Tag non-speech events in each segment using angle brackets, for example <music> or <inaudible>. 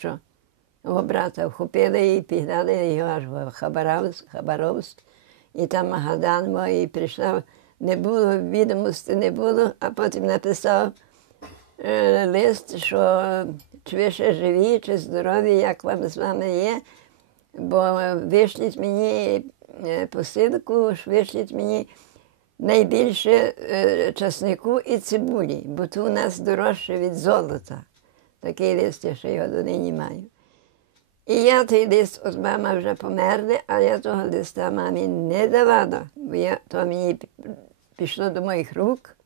що мого брата вхопили і пігнали його аж в Хабаровськ, Хабаровськ. І там Магадан мій прийшла, не було відомості, не було, а потім написав е, лист, що чи ви ще живі, чи здорові, як вам з вами є, бо вишліть мені е, посилку, вишліть мені найбільше е, часнику і цибулі, бо то у нас дорожче від золота. Такий лист я ще його донині маю. І я той лист, от мама вже померла, а я того листа мамі не давала, бо я, то мені пішло до моїх рук.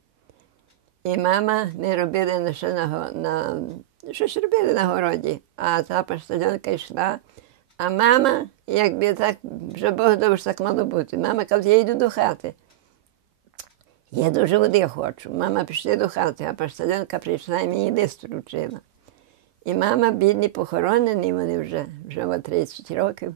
І мама не робила на що на, на щось робили на городі, а та поштальонка йшла. А мама, якби так, вже Бог добре так мало бути. Мама каже, я йду до хати. Я дуже води хочу. Мама пішла до хати, а поштальонка прийшла і мені лист вручила. І мама, бідні, похоронені, вони вже вже о 30 років.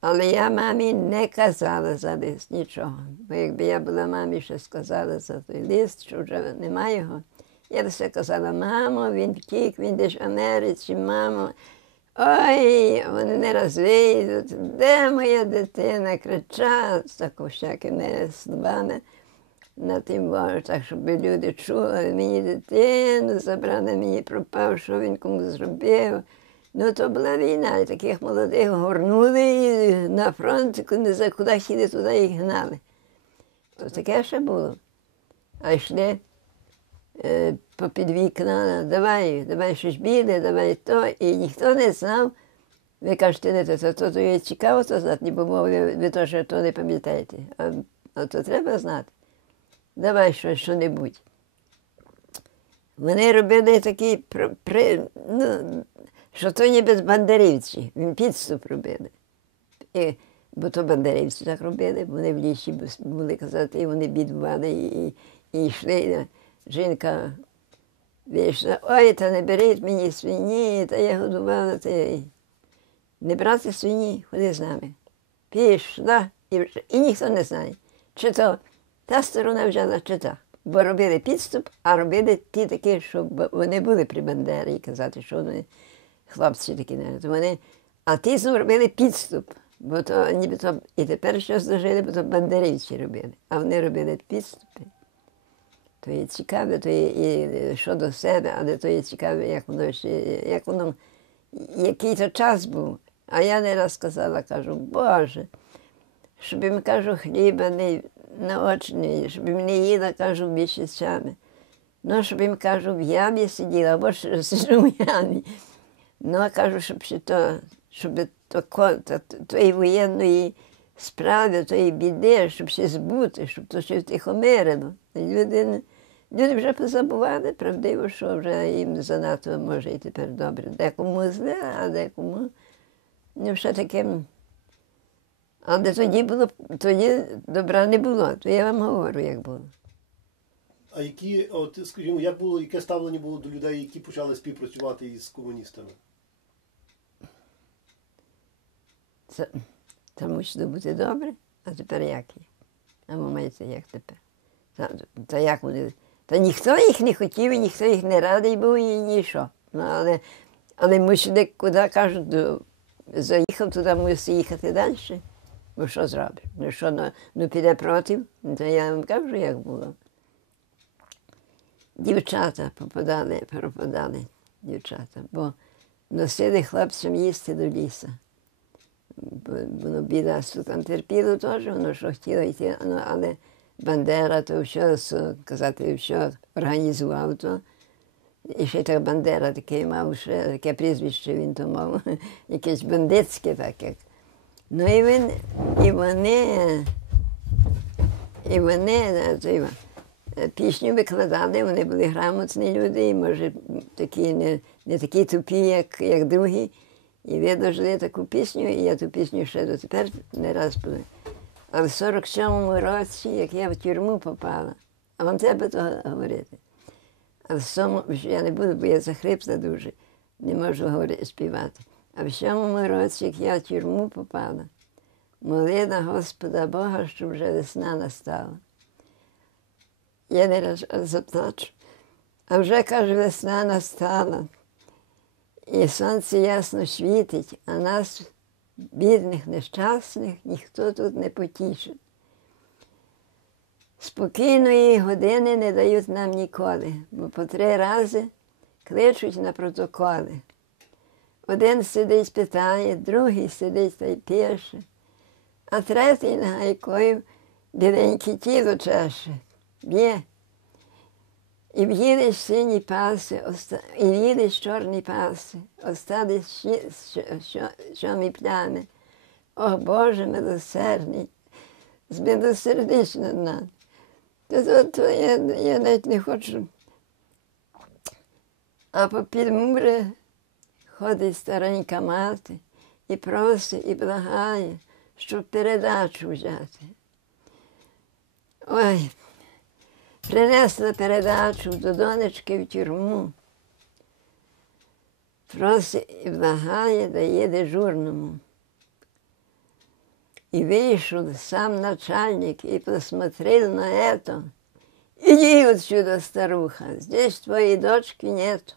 Але я мамі не казала за лист нічого. Бо якби я була мамі ще сказала за той лист, що вже немає його. Я все казала, мамо, він втік, він десь в Америці, мамо. Ой, вони не раз де моя дитина? Кричать, так всякими словами на тим так, щоб люди чули, мені дитину забрали, мені пропав, що він кому зробив. Ну, то була війна, і таких молодих горнули і на фронт, куди, куди хотіли, туди їх гнали. Ось таке ще було. А йшли е, попід вікна, давай, давай щось біле, давай то. І ніхто не знав. Ви кажете, не то, то, то є цікаво то знати, бо ви, ви то, то не пам'ятаєте. А, а то треба знати давай щось що-небудь. Вони робили при, ну, що то ніби з бандерівці, підступ робили. І, Бо то бандерівці так робили, вони в лісі були казати, і вони бідували і, і йшли. Жінка вийшла, ой, та не беріть мені свині, та я годувала, та я... не брати свині, ходи з нами. Пішла, і, і ніхто не знає, чи то та сторона взяла чи. Бо робили підступ, а робили ті такі, щоб вони були при Бандері і казати, що вони хлопці такі не вони. А ті зробили підступ, бо то нібито і тепер щось дожили, бо то бандерівці робили, а вони робили підступи. То є цікаве, то є і щодо себе, але то є цікаве, як воно ще, як воно, який то час був. А я не раз сказала, кажу, Боже, щоб їм кажу, хліба не наочний, щоб не їла, кажу, місяцями. Ну, щоб їм кажу, в ямі сиділа, або ж <laughs> сиджу в ямі. Ну, а кажу, щоб ще то, щоб то, то, тої воєнної справи, тої біди, щоб ще збути, щоб то ще втихомирило. Люди, люди вже позабували, правдиво, що вже їм занадто може і тепер добре. Декому зле, а декому ну, ще таким. Але тоді було, тоді добра не було, то я вам говорю, як було. А які, от скажімо, як було, яке ставлення було до людей, які почали співпрацювати із комуністами? Це, це мусило бути добре, а тепер як є? А маєте, як тепер? Та, та як вони? Та ніхто їх не хотів, і ніхто їх не радий був і нічого. Ну, але, але мусили, куди кажуть, заїхав туди, мусить їхати далі. Бо що зробиш? Ну що ну, ну піде проти, то я вам кажу, як було. Дівчата попадали, пропадали дівчата, бо носили хлопцям їсти до ліса. Воно біда, там терпіло теж, воно що хотіло йти, ну, але Бандера то все, казати, все організував то. І ще так Бандера такий мав, ще таке прізвище він то мав, <laughs> якесь бандитське, так як. Ну і він, і вони, і вони пісню викладали, вони були грамотні люди, і може такі не не такі тупі, як як другі. І видожили таку пісню, і я ту пісню ще дотепер не раз була. А в 47-му році, як я в тюрму попала, а вам треба то говорити. А в сьому, я не буду, бо я захрипла дуже, не можу говорити, співати. А в сьомому році, як я в тюрму попала, молила Господа Бога, щоб вже весна настала. Я не раз заплачу. А вже, каже, весна настала. І сонце ясно світить, а нас, бідних, нещасних, ніхто тут не потішить. Спокійної години не дають нам ніколи, бо по три рази кличуть на протоколи. Один сидить, питає, другий сидить та й пише, а третій на гайкою біленьке тіло чеше, б'є. І в'їдеш сині паси, оста... і в'їдеш чорні паси, остались щі... що... що... плями. О Боже милосердний, змилосердись над нами. То я, я навіть не хочу. А попід мури ходить старенька мати і просить, і благає, щоб передачу взяти. Ой, принесла передачу до донечки в тюрму. Просить і благає, дає дежурному. И вышел сам начальник и посмотрел на это. Иди отсюда, старуха, здесь твоей дочки нет.